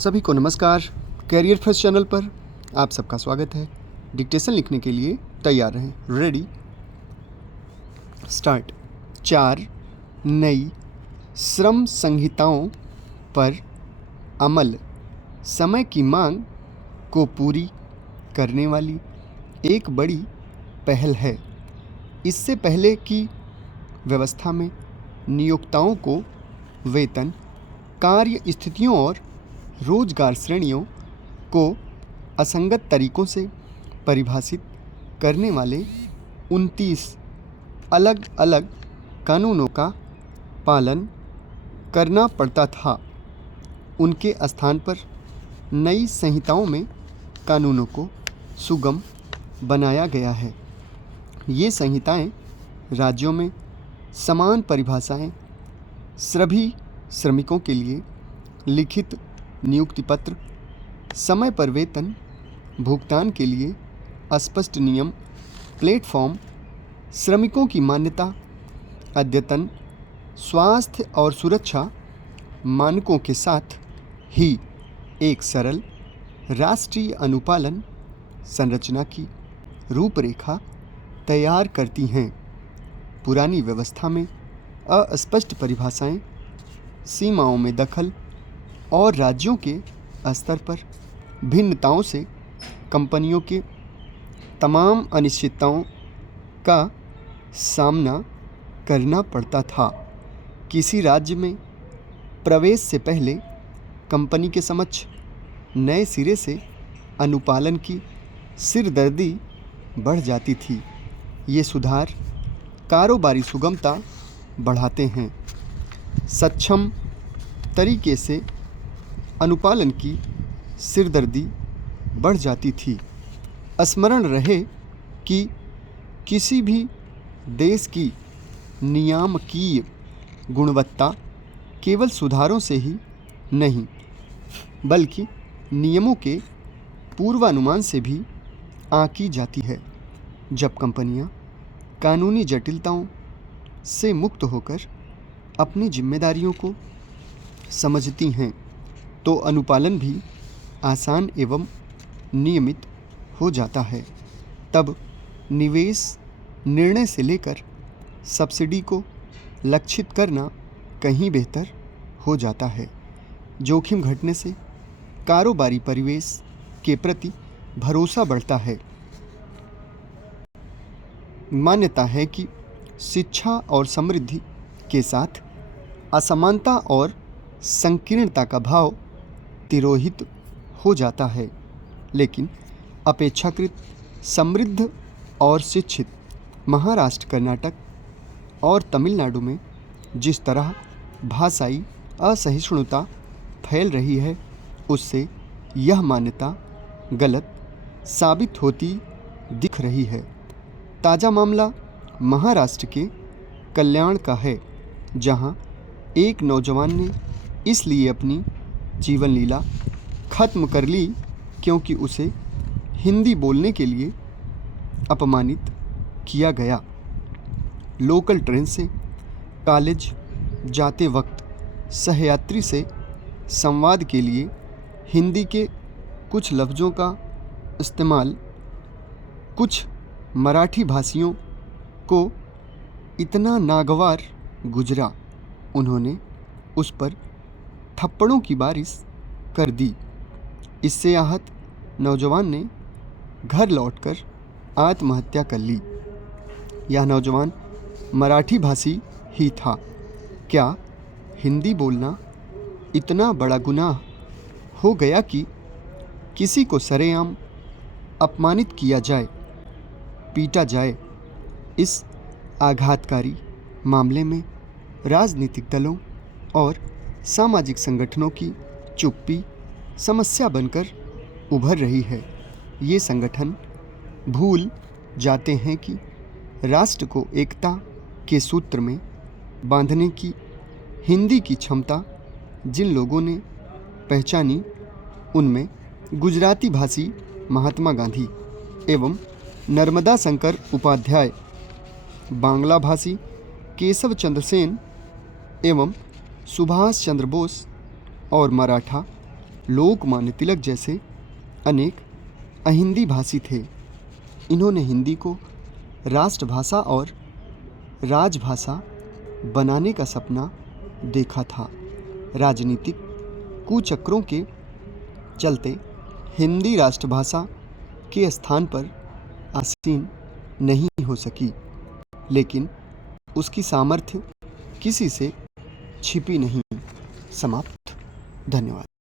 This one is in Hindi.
सभी को नमस्कार। कैरियर फर्स्ट चैनल पर आप सबका स्वागत है। डिक्टेशन लिखने के लिए तैयार रहें। Ready start. 4 नई श्रम संहिताओं पर अमल समय की मांग को पूरी करने वाली एक बड़ी पहल है। इससे पहले की व्यवस्था में नियोक्ताओं को वेतन, कार्य स्थितियों और रोजगार श्रेणियों को असंगत तरीकों से परिभाषित करने वाले 29 अलग अलग कानूनों का पालन करना पड़ता था। उनके स्थान पर नई संहिताओं में कानूनों को सुगम बनाया गया है। ये संहिताएं राज्यों में समान परिभाषाएं, सभी श्रमिकों के लिए लिखित नियुक्ति पत्र, समय पर वेतन भुगतान के लिए स्पष्ट नियम, प्लेटफॉर्म, श्रमिकों की मान्यता, अद्यतन स्वास्थ्य और सुरक्षा मानकों के साथ ही एक सरल राष्ट्रीय अनुपालन संरचना की रूपरेखा तैयार करती हैं। पुरानी व्यवस्था में अस्पष्ट परिभाषाएं, सीमाओं में दखल और राज्यों के स्तर पर भिन्नताओं से कंपनियों के तमाम अनिश्चितताओं का सामना करना पड़ता था। किसी राज्य में प्रवेश से पहले कंपनी के समक्ष नए सिरे से अनुपालन की सिरदर्दी बढ़ जाती थी। ये सुधार कारोबारी सुगमता बढ़ाते हैं, सक्षम तरीके से अनुपालन की सिरदर्दी बढ़ जाती थी। स्मरण रहे कि किसी भी देश की नियामकीय गुणवत्ता केवल सुधारों से ही नहीं, बल्कि नियमों के पूर्वानुमान से भी आंकी जाती है। जब कंपनियां कानूनी जटिलताओं से मुक्त होकर अपनी जिम्मेदारियों को समझती हैं, तो अनुपालन भी आसान एवं नियमित हो जाता है। तब निवेश निर्णय से लेकर सब्सिडी को लक्षित करना कहीं बेहतर हो जाता है। जोखिम घटने से कारोबारी परिवेश के प्रति भरोसा बढ़ता है। मान्यता है कि शिक्षा और समृद्धि के साथ असमानता और संकीर्णता का भाव तिरोहित हो जाता है। लेकिन अपेक्षाकृत समृद्ध और शिक्षित महाराष्ट्र, कर्नाटक और तमिलनाडु में जिस तरह भाषाई असहिष्णुता फैल रही है, उससे यह मान्यता गलत साबित होती दिख रही है। ताज़ा मामला महाराष्ट्र के कल्याण का है, जहां एक नौजवान ने इसलिए अपनी जीवन लीला खत्म कर ली क्योंकि उसे हिंदी बोलने के लिए अपमानित किया गया। लोकल ट्रेन से कॉलेज जाते वक्त सहयात्री से संवाद के लिए हिंदी के कुछ लफ्ज़ों का इस्तेमाल कुछ मराठी भाषियों को इतना नागवार गुजरा, उन्होंने उस पर थप्पड़ों की बारिश कर दी। इससे आहत नौजवान ने घर लौटकर आत्महत्या कर ली। यह नौजवान मराठी भाषी ही था। क्या हिंदी बोलना इतना बड़ा गुनाह हो गया कि किसी को सरेआम अपमानित किया जाए, पीटा जाए? इस आघातकारी मामले में राजनीतिक दलों और सामाजिक संगठनों की चुप्पी समस्या बनकर उभर रही है। ये संगठन भूल जाते हैं कि राष्ट्र को एकता के सूत्र में बांधने की हिंदी की क्षमता जिन लोगों ने पहचानी, उनमें गुजराती भाषी महात्मा गांधी एवं नर्मदा शंकर उपाध्याय, बांग्ला भाषी केशव चंद्र सेन एवं सुभाष चंद्र बोस और मराठा लोकमान्य तिलक जैसे अनेक अहिंदी भाषी थे। इन्होंने हिंदी को राष्ट्रभाषा और राजभाषा बनाने का सपना देखा था। राजनीतिक कुचक्रों के चलते हिंदी राष्ट्रभाषा के स्थान पर आसीन नहीं हो सकी, लेकिन उसकी सामर्थ्य किसी से छिपी नहीं। समाप्त। धन्यवाद।